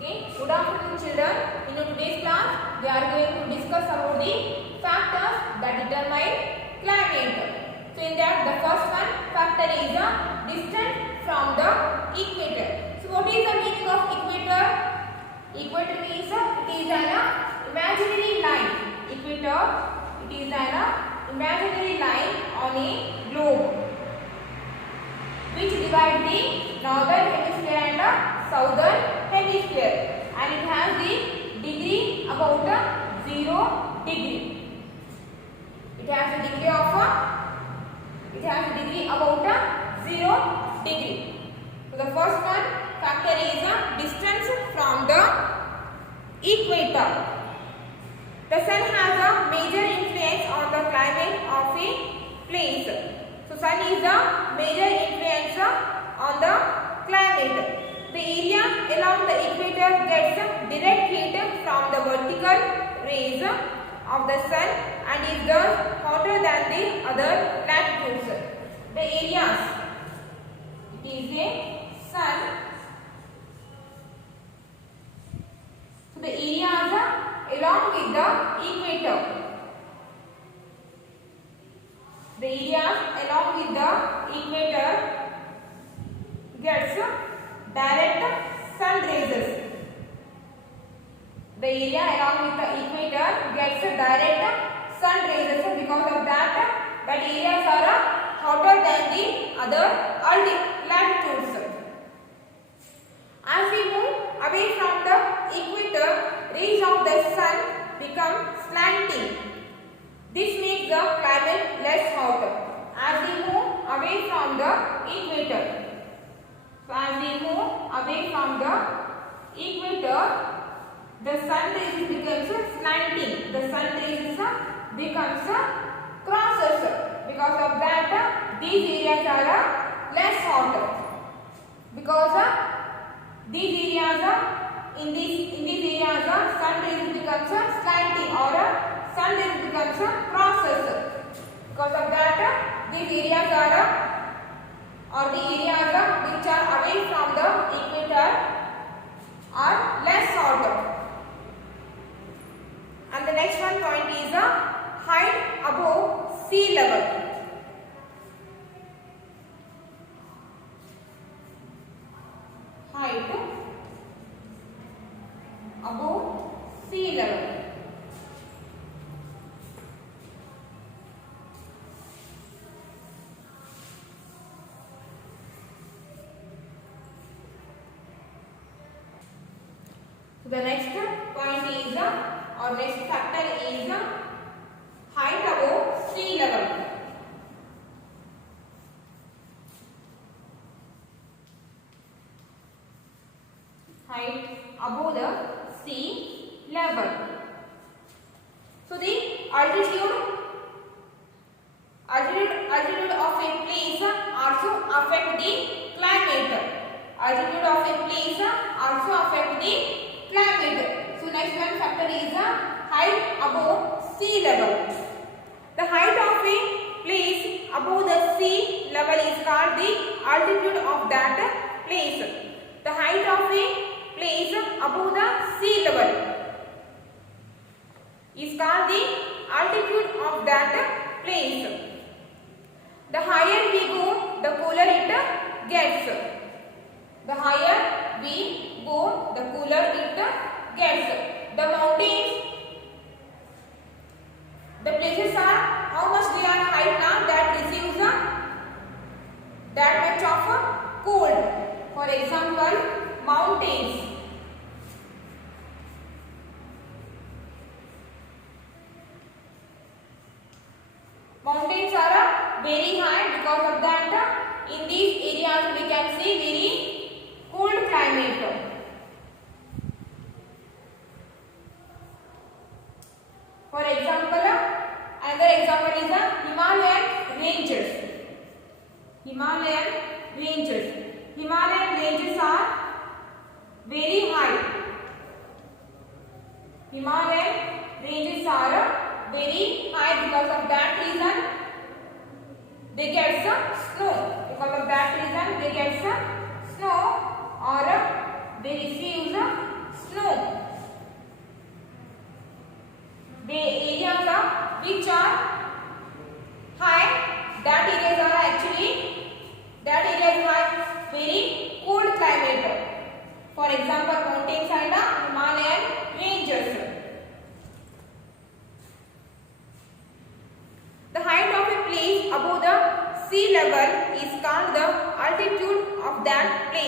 Okay, good afternoon children. In today's class, we are going to discuss about the factors that determine climate. So in that, the first one factor is the distance from the equator. So what is the meaning of equator? Equator means it is an imaginary line. Equator, it is an imaginary line on a globe which divides the northern hemisphere and the southern hemisphere, and it has the degree about 0 degree. It has a degree about 0 degree. So the first one factor is distance from the equator. The sun has a major influence on the climate of a place. So sun is a major influencer on the climate. The area along the equator gets direct heat from the vertical rays of the sun and is thus hotter than the other latitudes. The areas, it is a sun. So the areas along with the equator. The areas along with the equator gets direct sun rays. The area along with the equator gets direct sun rays. Because of that, areas are hotter than the other latitudes. As we move away from the equator, rays of the sun become slanting. This makes the climate less hot. As we move away from the equator. So as we move away from the equator, the sun rays becomes slanting. The sun rays becomes crosses. Because of that, these areas are less hot. Because these areas, in these areas, sun rays becomes slanting or sun rays becomes crosses. Because of that, these areas are or the areas which are away from the equator are less hot. And the next one point is height above sea level. Height above sea level. The next point is or next factor is height above sea level. Height above the sea level. So the altitude of a place also affect the climate. Altitude of a place also affect the climate. So next one factor is height above sea level. The height of a place above the sea level is called the altitude of that place. The height of a place above the sea level is called the altitude of that place. The higher we go, the cooler it gets. The higher we go, the cooler it gets. The mountains, the places are how much they are height now that receives that much of cold. For example, mountains. Mountains are very high. Because of that, in these areas we can see very cold climate.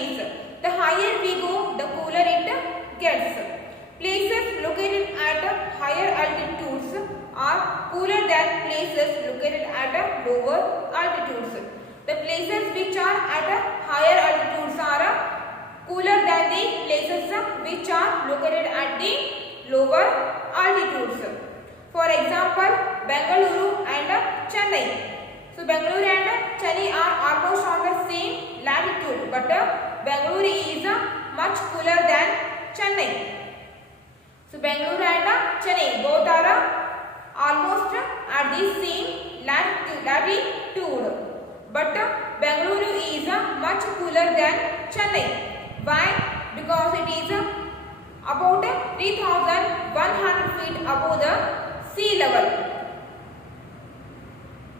means the higher we go, the cooler it gets. Places located at higher altitudes are cooler than places located at lower altitudes. The places which are at higher altitudes are cooler than the places which are located at the lower altitudes. For example, Bengaluru and Chennai. So Bengaluru and Chennai are almost on the same latitude, but Bengaluru is much cooler than Chennai. So Bengaluru and Chennai both are almost at the same latitude, but Bengaluru is much cooler than Chennai. Why? Because it is about 3,100 feet above the sea level.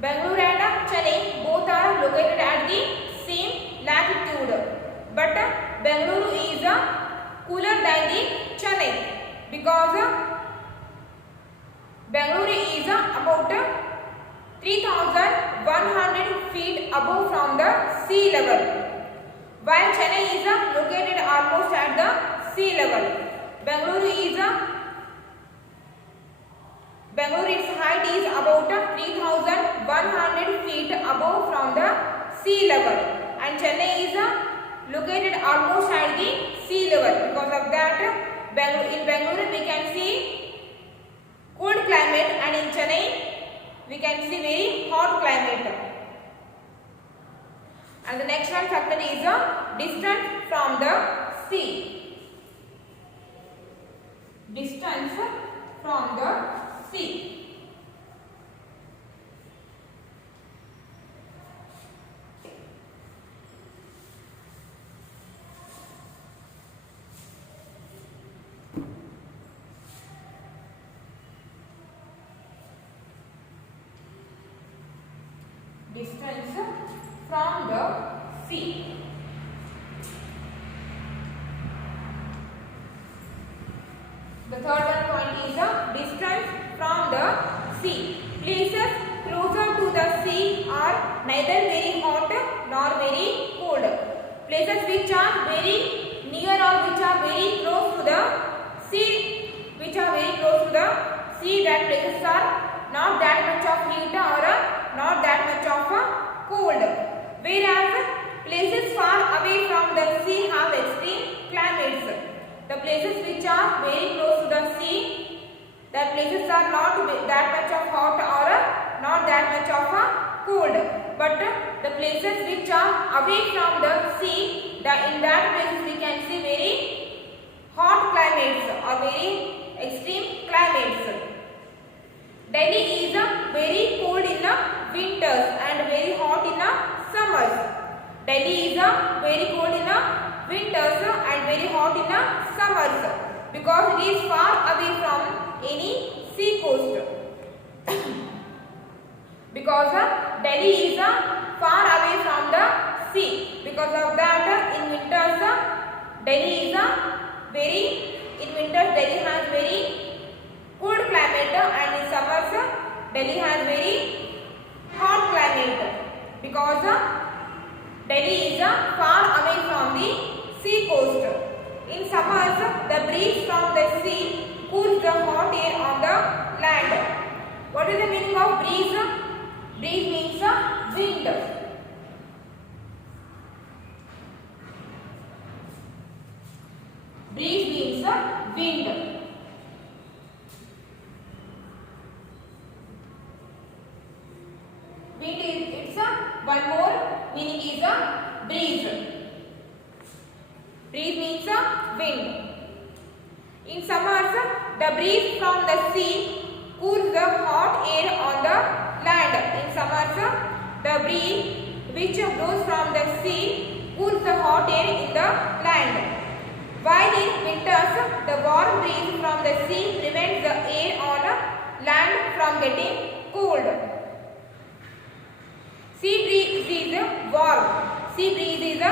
Bengaluru and Chennai both are located at the same latitude, but Bengaluru is cooler than the Chennai because Bengaluru is about 3,100 feet above from the sea level, while Chennai is located almost at the sea level. Bengaluru its height is about 3,100 feet above from the sea level, and Chennai is located almost at the sea level. Because of that, in Bengaluru we can see cold climate, and in Chennai we can see very hot climate. And the next one factor is distance from the sea. Distance from the sea. Distance from the sea. The third one point is distance from the sea. Places closer to the sea are neither very hot nor very cold. Places which are very near or which are very close to the sea, that places are not that much of heat or not that much of cold. Whereas places far away from the sea have extreme climates. The places which are very close to the sea, that places are not that much of hot or not that much of cold. But the places which are away from the sea, in that places we can see very hot climates or very extreme climates. Delhi is very cold in winters and very hot in summers. Delhi is very cold in winters and very hot in summers because it is far away from any sea coast. Because Delhi is far away from the sea. Because of that, in winters Delhi has very cold climate, and in summers Delhi has very hot climate because Delhi is far away from the sea coast. In summers, the breeze from the sea cools the hot air on the land. What is the meaning of breeze? Breeze means wind. Breeze means wind. Wind is one more meaning is breeze. Breeze means wind. In summers, the breeze from the sea cools the hot air on the land. In summers, the breeze which blows from the sea cools the hot air in the land. While in winters, the warm breeze from the sea prevents the air on land from getting cold. Sea breeze is warm. Sea breeze is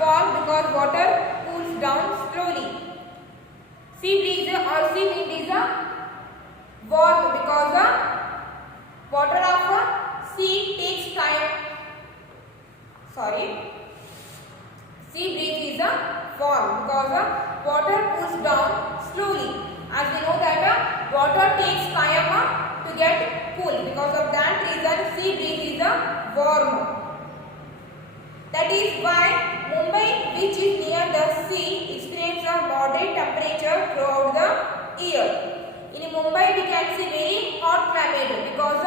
warm because water cools down slowly. Sea breeze or sea wind is warm because water of sea takes time. Sea breeze is because water cools down slowly. As we know that water takes time to get cool. Because of that reason, sea breeze is warm. That is why Mumbai, which is near the sea, experiences a moderate temperature throughout the year. In Mumbai, we can see very hot climate because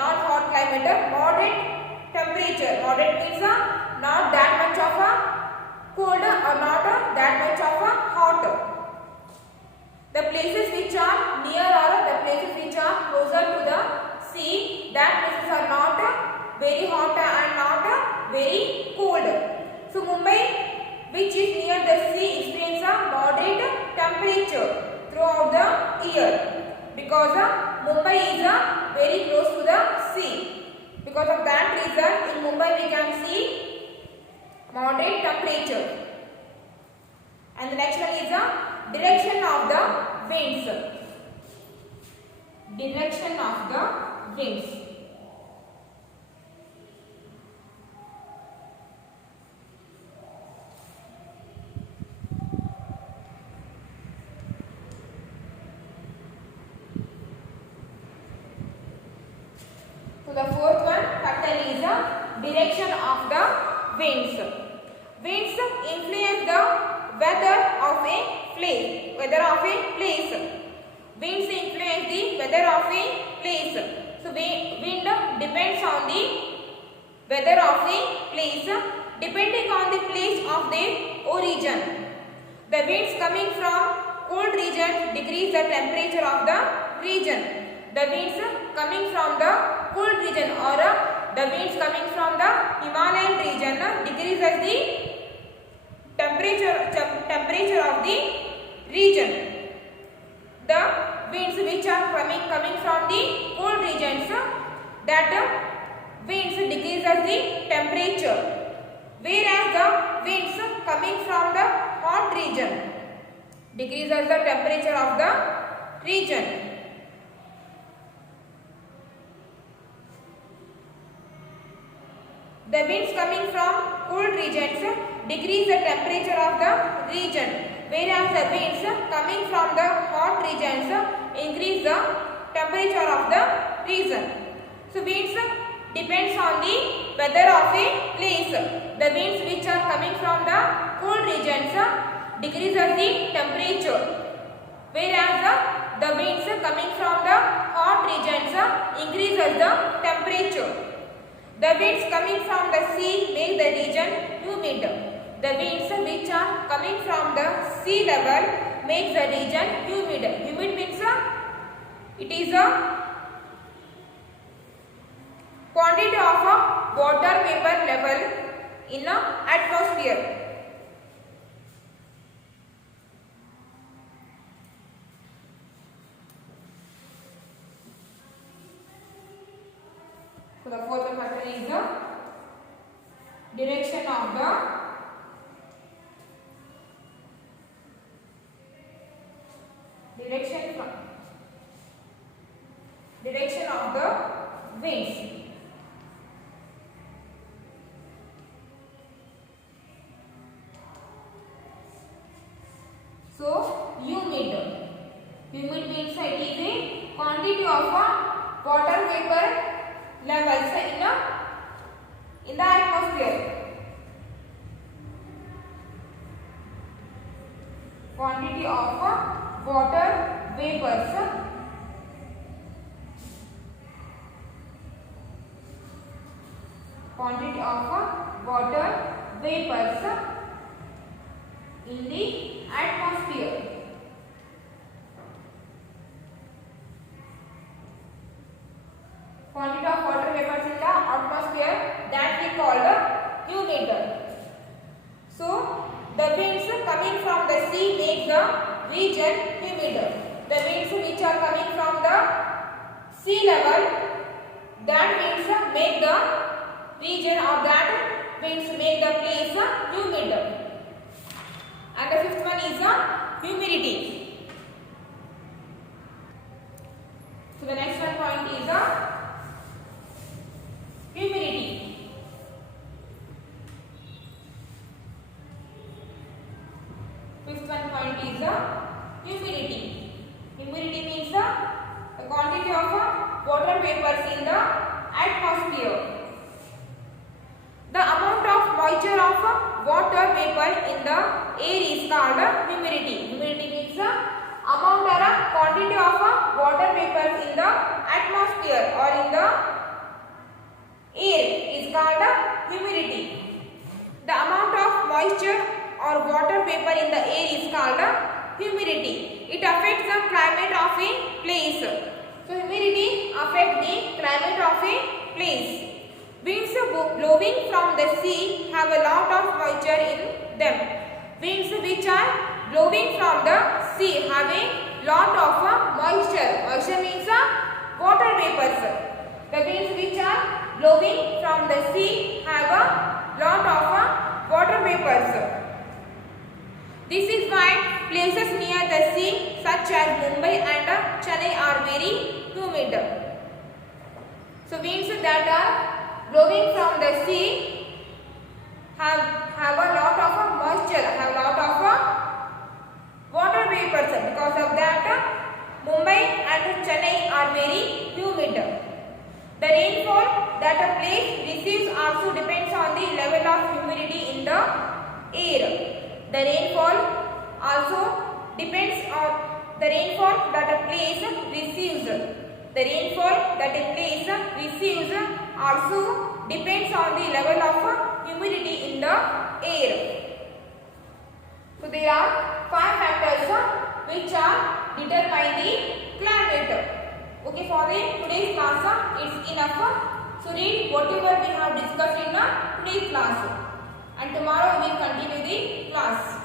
not hot climate, moderate temperature. Moderate means not that much of a cold or not that much of a hot. The places which are near or the places which are closer to the sea, that places are not very hot and not very cold. So Mumbai, which is near the sea, experiences a moderate temperature throughout the year because Mumbai is very close to the sea. Because of that reason, in Mumbai we can see moderate temperature. And the next one is the direction of the winds. Direction of the winds. So the fourth one factor is the direction of the winds. Winds influence the weather of a place. Winds influence the weather of a place. So wind depends on the weather of a place depending on the place of their origin. The winds coming from cold region decrease the temperature of the region. The winds coming from the cold region or the winds coming from the Himalayan region decreases the temperature of the region. The winds which are coming from the cold regions, that winds decreases the temperature, whereas the winds coming from the hot region decreases the temperature of the region. The winds coming from cold regions decrease the temperature of the region, whereas the winds coming from the hot regions increase the temperature of the region. So winds depends on the weather of a place. The winds which are coming from the cold regions decreases the temperature, whereas the winds coming from the hot regions increases the temperature. The winds coming from the sea make the region humid. The winds which are coming from the sea level makes the region humid. Humid means it is a quantity of water vapor level in the atmosphere. So the fourth factor is the direction of the winds. So humid means it is a quantity of water vapor levels in the atmosphere. Quantity of water vapors in the atmosphere. Quantity of water vapors in the atmosphere, that we call humid. So the winds coming from the sea make the region humid. The winds which are coming from the sea level, that winds make the region or that winds make the place humid. And the fifth one is humidity. So the next one point is humidity. Fifth one point is the humidity. Humidity means the quantity of water vapors in the atmosphere. The amount of moisture of water vapor in the air is called humidity. Humidity means the amount or quantity of water vapors in the atmosphere or in the air is called humidity. The amount of moisture or water vapor in the air is called humidity. It affects the climate of a place. So humidity affects the climate of a place. Winds blowing from the sea have a lot of moisture in them. Winds which are blowing from the sea have a lot of moisture. Moisture means water vapors. The winds which are blowing from the sea have a lot of water vapors. This is why places near the sea such as Mumbai and Chennai are very humid. So winds that are blowing from the sea have a lot of moisture, have a lot of water vapors. Because of that, Mumbai and Chennai are very humid. The rainfall that a place receives also depends on the level of humidity in the air. The rainfall also depends on the rainfall that a place receives. The rainfall that a place receives also depends on the level of humidity in the air. So there are 5 factors which are determine the climate. Okay, for the today's class it's enough. So read whatever we have discussed in today's class, and tomorrow we will continue the class.